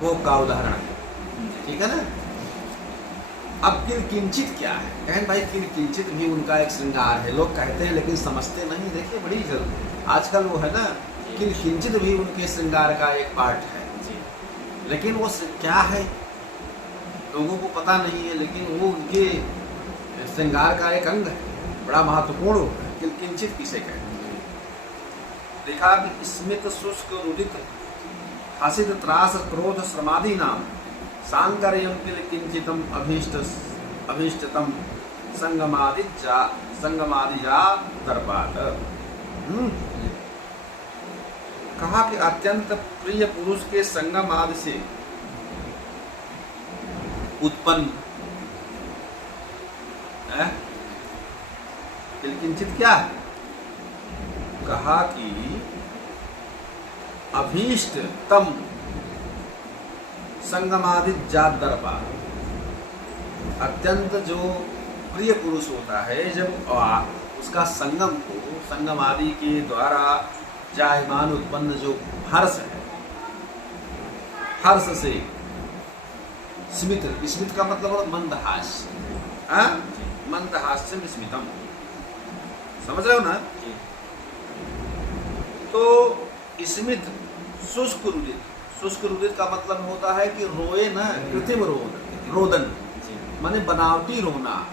वो का उदाहरण है, ठीक है ना। अब किंचित क्या है, कहें भाई किंचित भी उनका एक श्रृंगार है, लोग कहते हैं लेकिन समझते नहीं। देखिए बड़ी जरूर आजकल वो है ना, किंचित भी उनके श्रृंगार का एक पार्ट है, लेकिन वो क्या है लोगों को पता नहीं है, लेकिन वो उनके श्रृंगार का एक अंग है, बड़ा महत्वपूर्ण होता है। किंचित किसे कहते हैं? देखा कि स्मित शुष्क रुदित हसित त्रास क्रोध श्रमादि नाम सांकर्यम किल किंचितम अभीष्टतम संगमादिजा दर्पात। कहा कि अत्यंत प्रिय पुरुष के संगम आदि से उत्पन्न किंचित क्या है? कहा कि अभीष्टतम संगमादि जात दर्पा, अत्यंत जो प्रिय पुरुष होता है, जब उसका संगम को संगम आदि के द्वारा जायमान उत्पन्न जो हर्ष है, हर्ष से स्मित, स्मित का मतलब मंदहास्य, मंदहास्य स्मितम, समझ रहे हो ना। तो स्मित शुष्क रुदित, शुष्क रुदित का मतलब होता है कि रोए ना, कृत्रिम रोदन, माने बनावटी रोना,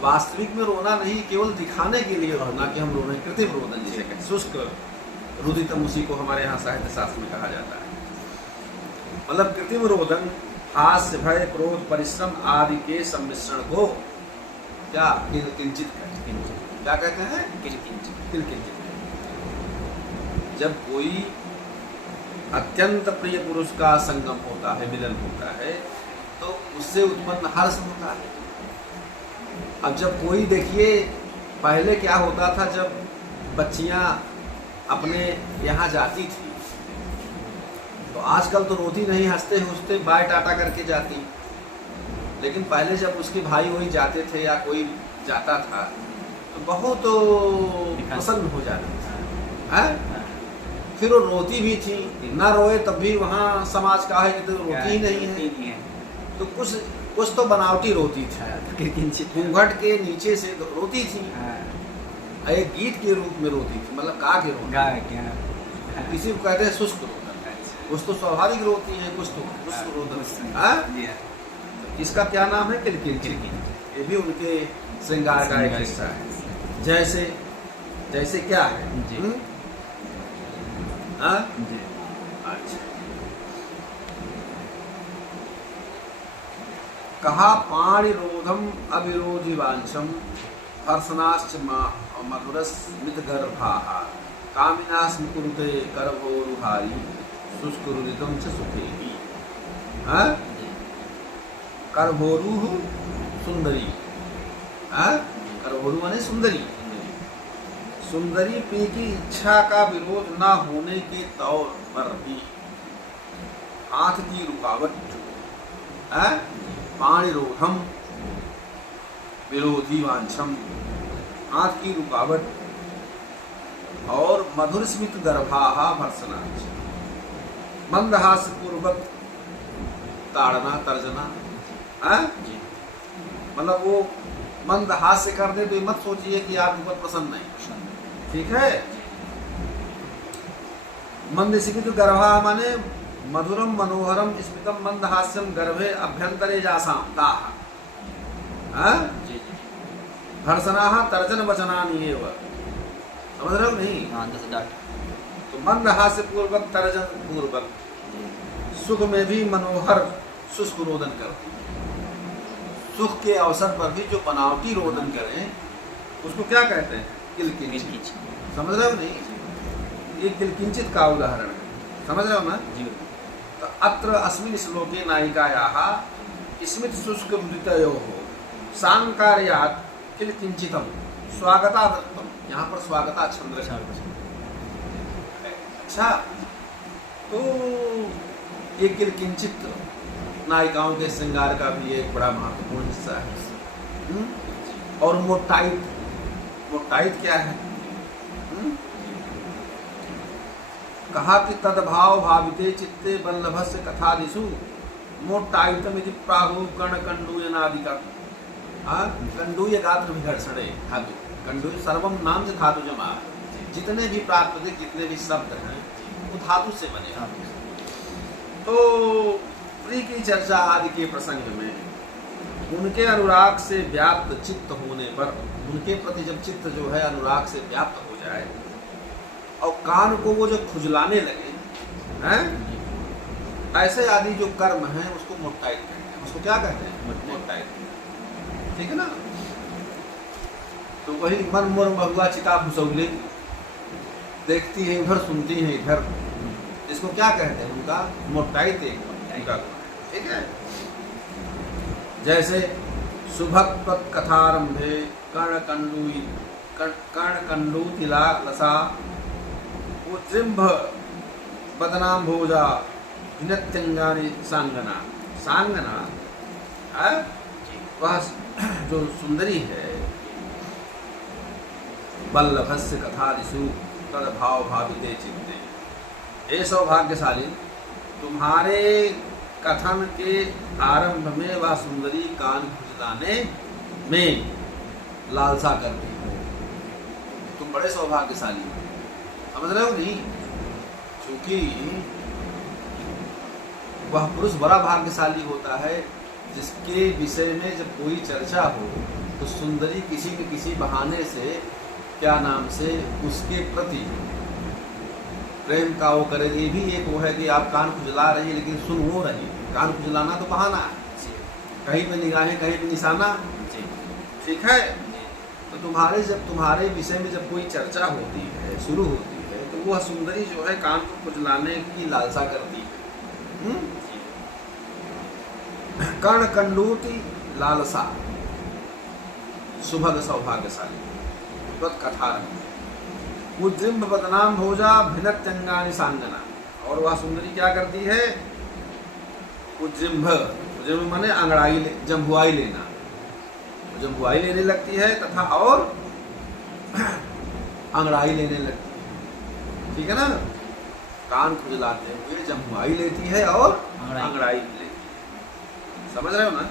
वास्तविक में रोना नहीं, केवल दिखाने के लिए रोना कि हम रो रहे हैं, कृत्रिम रोदन जिसे कहते हैं। शुष्क रुदितम उसी को हमारे यहाँ साहित्य शास्त्र में कहा जाता है। मतलब कृत्रिम रोदन हास्य भय क्रोध परिश्रम आदि के सम्मिश्रण को क्या किंचित कहते हैं? क्या कहते हैं? किंचित। जब कोई अत्यंत प्रिय पुरुष का संगम होता है, मिलन होता है, तो उससे उत्पन्न हर्ष होता है। अब जब कोई, देखिए पहले क्या होता था, जब बच्चियां अपने यहाँ जाती थी तो आजकल तो रोती नहीं, हंसते हंसते बाय टाटा करके जाती, लेकिन पहले जब उसके भाई वही जाते थे या कोई जाता था तो बहुत प्रसन्न हो जाती थी, फिर वो रोती भी थी, ना रोए तब भी वहाँ समाज का है कि तो रोती ही नहीं है, तो कुछ तो बनावटी रोती थी, घूंघट के नीचे से रोती थी, एक गीत के रूप में रोती थी, मतलब गा के रोती, किसी को कहते हैं शुष्क रोदन, कुछ तो स्वाभाविक रोती है, कुछ तो शुष्क रोदन। इसका क्या नाम है? किंचित। ये भी उनके श्रृंगार का एक हिस्सा है। जैसे क्या है? अच्छा, कहा पाणिरोधम अविरोधी वांछम हर्षनाश्च मधुरस्मित गर्भाः कामिनास्म कुरुते करभोरुहारी शुष्कुरुदितम च सुखेहि। करभोरु सुंदरी, करभोरु माने सुंदरी, सुंदरी प्रिय की इच्छा का विरोध न होने के तौर पर भी हाथ की रुकावट, पाणिरोधम विरोधी वांछम, हाथ की रुकावट, और मधुर स्मित गर्भाः भर्सनाच, मंदहास्य पूर्वक ताड़ना तर्जना, मतलब वो मंद हास्य कर दे तो मत सोचिए कि आप ऊपर प्रसन्न नहीं, ठीक है। मंद स्मित गर्भा माने मधुरम मनोहरम स्मितम मंद हास्यम गर्भे अभ्यंतरे जासाम ताः, हर्षनाः तर्जन वचनानि एव, समझ रहे हो नहीं? तो मंद हास्य पूर्वक तर्जन पूर्वक, सुख में भी मनोहर शुष्क रोदन करती, सुख के अवसर पर भी जो बनावटी रोदन करें उसको क्या कहते हैं? किंचित। समझ रहे हो नहीं? ये किंचित का उदाहरण है, समझ रहे हो ना? तो अत्र अस्मिन् श्लोके नायिकायाः स्मित शुष्क रुदितयोः सांकार्यात् किंचितम स्वागतादत्तम, यहाँ पर स्वागता छंद है। अच्छा, तो ये किंचित नायिकाओं के श्रृंगार का भी एक बड़ा महत्वपूर्ण हिस्सा है। और मोटाइट क्या है? कहा कि तदभाव भाविते चित्ते बल्लभस्य कथादिषु मोट्टायुतमिति प्राहु कर्ण कंडूयनादिका। कंडूय गात्र विघर्षणे धातु, कंडूय सर्वम नाम से धातु जमा, जितने भी प्राकृतिक जितने भी शब्द हैं वो धातु से बने। तो प्रिय की चर्चा आदि के प्रसंग में उनके अनुराग से व्याप्त चित्त होने पर, उनके प्रति जब चित्त जो है अनुराग से व्याप्त हो जाए और कान को वो जो खुजलाने लगे हैं, ऐसे आदि जो कर्म हैं उसको मोट्टाइट कहते हैं। उसको क्या कहते हैं? मोट्टाइट। ठीक है ना? तो वही मन मोर महुआ चिता भुसौले, देखती है उधर सुनती है इधर, इसको क्या कहते हैं? उनका मोट्टाइट एक उनका। ठीक है? जैसे सुभक्त्वत् कथारंभे कर्णकंडूतिला लसा उज्जृंभ बदनाम भोजा विनत्यंगानि सांगना। सांगना वह जो सुंदरी है, बल्लभस्य कथादिषु तद्भाव भाविते चित्ते। हे सौभाग्यशाली, तुम्हारे कथन के आरंभ में वह सुंदरी कान खुजलाने में लालसा करती हो। तुम बड़े सौभाग्यशाली हो। समझ रहे हो नहीं? क्योंकि वह पुरुष बड़ा भाग्यशाली होता है जिसके विषय में जब कोई चर्चा हो तो सुंदरी किसी न किसी बहाने से, क्या नाम से, उसके प्रति प्रेम का वो करेगी। ये भी एक वो है कि आप कान खुजला रही लेकिन सुन वो रही। कान खुजलाना तो बहाना है, कहीं पे निगाहें कहीं पे निशाना। ठीक है? तो तुम्हारे विषय में जब कोई चर्चा होती है, शुरू होती है, तो वह सुंदरी जो है कान को खुजलाने की लालसा करती है। कर्ण कंडूति लालसा, सुभग सौभाग्यशाली, कथा उज्जृंभ बदनाम भोजा भिन्नत्यंगानि सांगना। और वह सुंदरी क्या करती है? उज्जृंभ, उज्जृंभ माने अंगड़ाई, जंभुआई लेना, जंभुआई लेने लगती है तथा और अंगड़ाई लेने लगती है। ठीक है ना? कान खुजलाते हुए जंभुआई लेती है और अंगड़ाई लेती है। समझ रहे हो ना?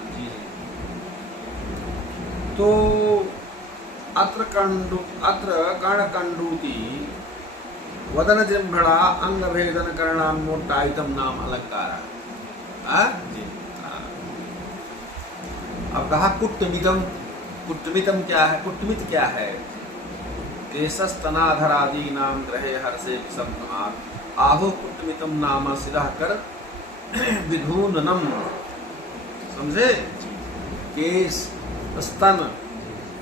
तो अत्र कर्णकंडूति वदन जृंभणा अंग भेदन कर्णान्मोट्टायितम नाम अलंकार। अब कहा कुट्टमितम। कुट्टमितम क्या है? कुट्टमित क्या है? केशस्तनाधरादि नाम ग्रहे हर्षे विषम आहो कुट्टमितम नाम सिरह कर विधूननम। समझे? केश, स्तन,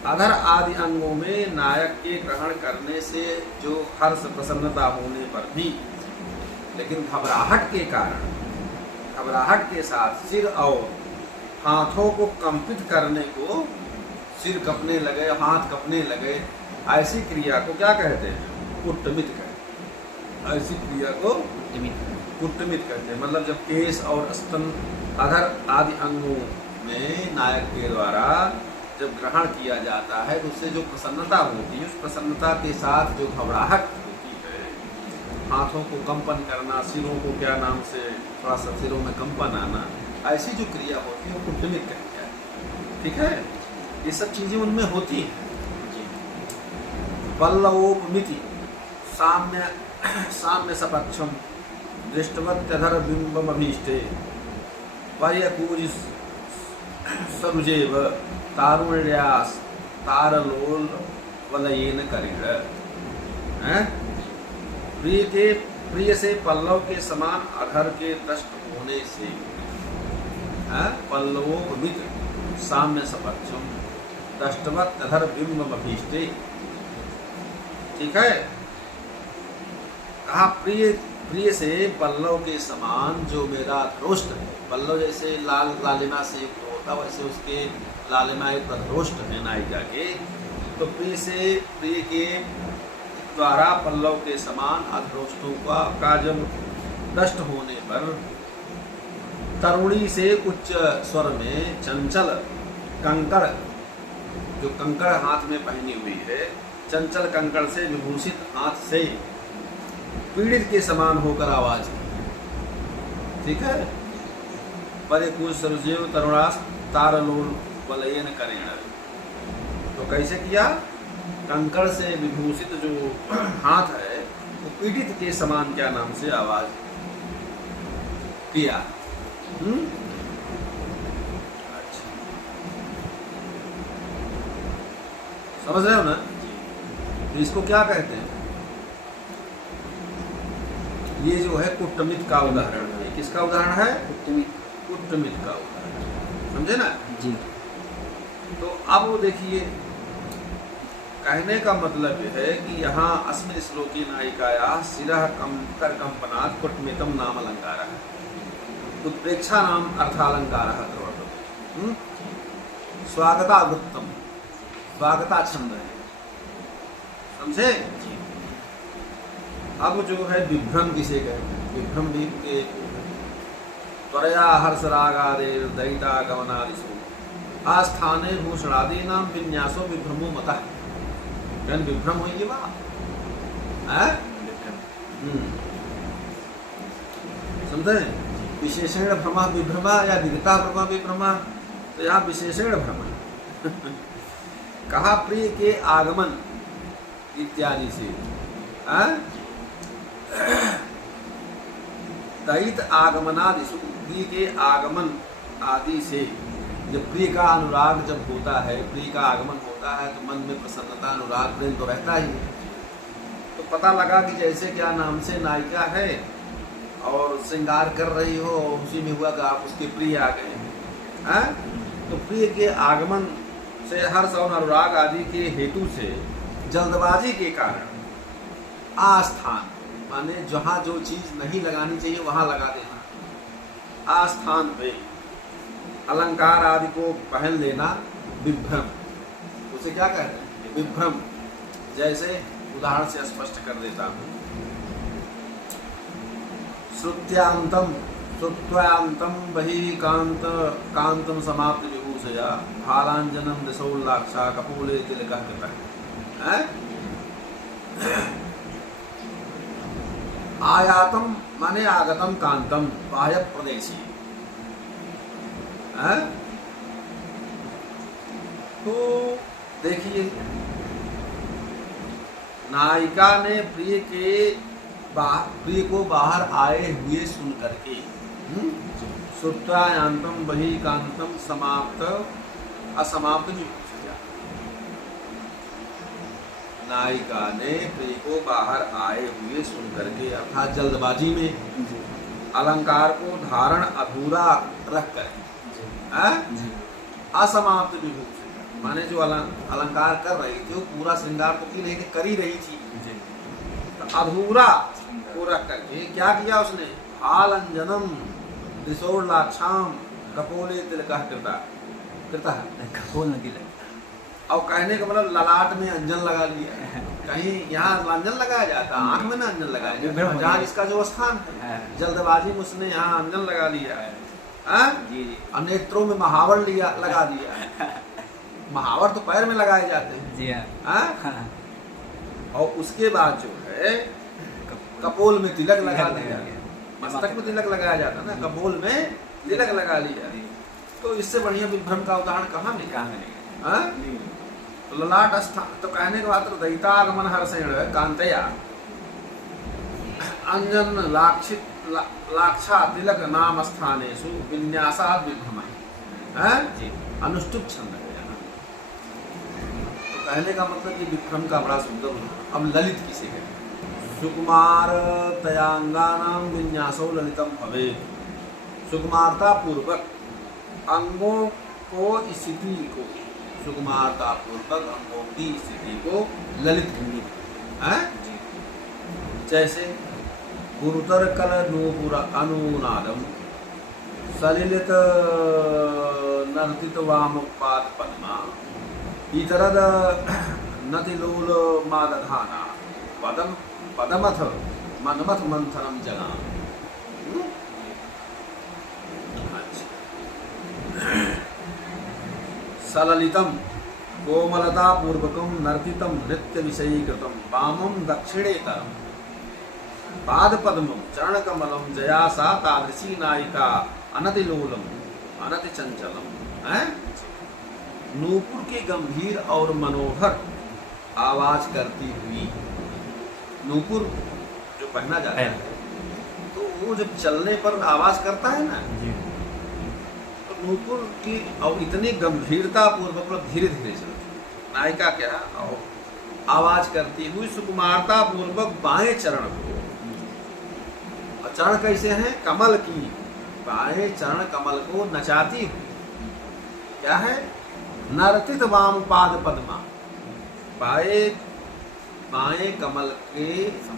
अधर आदि अंगों में नायक के ग्रहण करने से जो हर्ष प्रसन्नता होने पर भी, लेकिन घबराहट के कारण, घबराहट के साथ सिर और हाथों को कंपित करने को, सिर कपने लगे, हाथ कपने लगे, ऐसी क्रिया को क्या कहते हैं? कुट्टमित कहते हैं। ऐसी क्रिया को कुट्टमित कहते हैं। मतलब जब केश और स्तन, अधर आदि अंगों में नायक के द्वारा जब ग्रहण किया जाता है तो उससे जो प्रसन्नता होती है, उस प्रसन्नता के साथ जो घबराहट होती है, हाथों को कंपन करना, सिरों को क्या नाम से थोड़ा सा सिरों में कंपन आना, ऐसी जो क्रिया होती है वो कुट्टमित कहते हैं। ठीक है? ये सब चीजें उनमें होती हैं। पल्लवोपमिति साम्य साम्य सपक्षम दृष्टवत्यधर बिंबमभीष्टे पर्यकूज सरुजेव तारुण्यास तारलोल वलयेन करिण। प्रिय से पल्लव के समान अधर के दष्ट होने से, पल्लवोपमित साम्य सपक्षम दष्टवत् अधर बिंबमभीष्टे। ठीक है? कहा प्रिय से पल्लव के समान जो मेरा धरोष्ट है। पल्लव जैसे लाल लालिमा से युक्त होता, वैसे उसके लालिमा एक धरोष्ट है नायिका के। तो प्रिय के द्वारा पल्लव के समान अधरोष्टों का जब दष्ट होने पर तरुणी से उच्च स्वर में चंचल कंकड़, जो कंकड़ हाथ में पहनी हुई है, चंचल कंकड़ से विभूषित हाथ से पीड़ित के समान होकर आवाज की। ठीक है, परे कुछ सरुजेव तरुणास तारलोल वलयन करें। तो कैसे किया? कंकड़ से विभूषित जो हाथ है वो पीड़ित के समान क्या नाम से आवाज किया। अच्छा, समझ रहे हो ना? तो इसको क्या कहते हैं? ये जो है कुटमित का उदाहरण है। किसका उदाहरण है? कुटमित का उदाहरण, समझे ना जी। तो अब वो देखिए, कहने का मतलब यह है कि यहाँ अस्मिन् श्लोके नायिकाया शिरः कर कंपनात् कुटमितम नाम अलंकार है, उत्प्रेक्षा नाम अर्थालंकार है, स्वागता वृत्तम, स्वागता छंद है, समझे? अब जो है विभ्रम किसे कहते हैं? विभ्रम भी के त्वरया हर्षरागादेर दयिता गमनादिषु आस्थाने भूषणादि नाम विन्यासो विभ्रमो मतः। जन विभ्रम होइए बा समझे? विशेषण भ्रमा विभ्रमा या दिगता भ्रमा विभ्रमा। तो यहाँ विशेषण भ्रमा कहा प्रिय के आगमन इत्यादि से, दयित आगमनादिषु, प्रिय के आगमन आदि से, जब प्रिय का अनुराग जब होता है, प्रिय का आगमन होता है तो मन में प्रसन्नता अनुराग प्रेम तो रहता ही है। तो पता लगा कि जैसे क्या नाम से नायिका है और श्रृंगार कर रही हो, उसी में हुआ कि आप उसके प्रिय आ गए हैं। तो प्रिय के आगमन से हर्ष और अनुराग आदि के हेतु से जल्दबाजी के कारण आस्थान, माने जहाँ जो चीज नहीं लगानी चाहिए वहां लगा देना, आस्थान पे अलंकार आदि को पहन लेना, विभ्रम, उसे क्या कहते हैं? विभ्रम। जैसे उदाहरण से स्पष्ट कर देता हूँ, श्रुत्यांतम श्रुत्वांतम बहिः कांतम समाप्त विभूषया भालांजनम दिशोल्लाक्षा कपूले तिलकः कृतः। आयातम माने आगतम कांतम बाह्य प्रदेशी। तो देखिए, नायिका ने प्रिय को बाहर आए हुए सुन करके, श्रुत्वायांतम बहिः कांतम समाप्त असमाप्त विभूषया। नायिका ने प्रिय को बाहर आए हुए सुन करके, अर्थात जल्दबाजी में अलंकार को धारण अधूरा रख कर, असमाप्त विभूषया, माने जो अलंकार कर रही थी वो पूरा श्रृंगार तो की नहीं, कर ही रही थी, तो अधूरा को रख करके क्या किया उसने? भालांजनम दिशोल्लाक्षाम कपोले तिलकः कृतः। कपोल न तिलक, और कहने का मतलब ललाट में अंजन लगा लिया। कहीं यहाँ अंजन लगाया जाता, आंख में ना अंजन लगाया जाता, जहाँ इसका जो स्थान है, जल्दबाजी में उसने यहाँ अंजन लगा लिया है। और नेत्रों में महावर लगा दिया। महावर तो पैर में लगाए जाते हैं जी हाँ। और उसके बाद जो है कपोल में तिलक लगा दिया, मस्तक में तिलक लगाया जाता ना, कपोल में तिलक लगा लिया। तो इससे बढ़िया विभ्रम का उदाहरण कहाँ मिलेगा? तो ललाट स्थान, तो कहने के बाद दयितागमन हर्षेण कांतया अंजन लाक्षा तिलक नाम स्थानेषु विन्यासाद विभ्रम अनुष्टुप छंद है। तो कहने का मतलब कि विभ्रम का बड़ा सुंदर। अब ललित किसे कहते हैं? सुकुमार तयांगानां विन्यासो ललितम भवेत्। सुकुमारता पूर्वक अंगों को स्थिति को, सुकुमारता पूर्वक अंगों की स्थिति को ललित है। जैसे गुरुतर कल नूपुर अनुनादम सलिलित नर्तित वामुपाद पद्मा इतरद नतिलोल मादधाना पदम पदमथ मनमथ मंथनम जना। सललितम कोमलता पूर्वकम नर्तितम नृत्य विषयीकृतम वामम दक्षिणेतरम पाद पद्मम चरण कमलम जया सा तादृशी नायिका अनतिलोलम अनति चंचलम है। नूपुर की गंभीर और मनोहर आवाज करती हुई, नूपुर जो पहना जाता है तो वो जब चलने पर आवाज करता है ना, जी तो नूपुर की और इतनी गंभीरता पूर्वक मतलब धीरे धीरे चलती, नायिका क्या और आवाज करती हुई सुकुमारता पूर्वक बाएं चरण को, और चरण कैसे हैं, कमल की बाएं चरण कमल को नचाती हुई, क्या है, नर्तित वाम पाद पद्मा, बाएं कमल के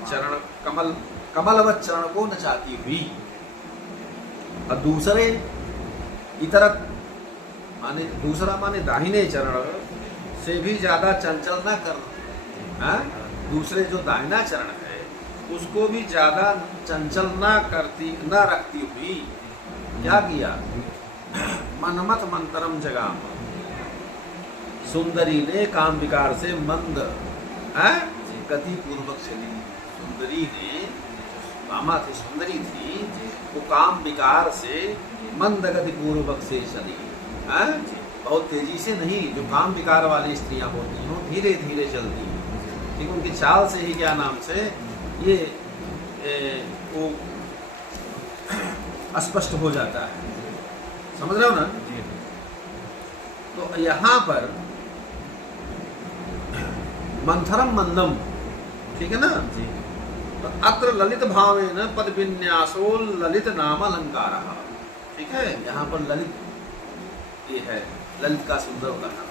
चरण कमलवत चरण को नचाती हुई, और दूसरे इतरत माने दूसरा माने दाहिने चरण से भी ज्यादा चंचल न करना, दूसरे जो दाहिना चरण है उसको भी ज्यादा चंचल न रखती हुई क्या किया, मनमत मंतरम जगाम, सुंदरी ने काम विकार से मंद गति पूर्वक चली। सुंदरी ने, मामा थी सुंदरी थी, वो काम विकार से मंद गति पूर्वक से चली, बहुत तेजी से नहीं, जो काम विकार वाली स्त्रियां होती हैं धीरे धीरे चलती हैं, लेकिन उनकी चाल से ही क्या नाम से ये वो स्पष्ट हो जाता है, समझ रहे हो ना। तो यहाँ पर मंथरम मंदम, ठीक है ना जी। तो अत्र ललित भावेन पद विन्यासो ललित नाम अलंकार, ठीक है, यहाँ पर ललित ये है, ललित का सुंदर उदाहरण।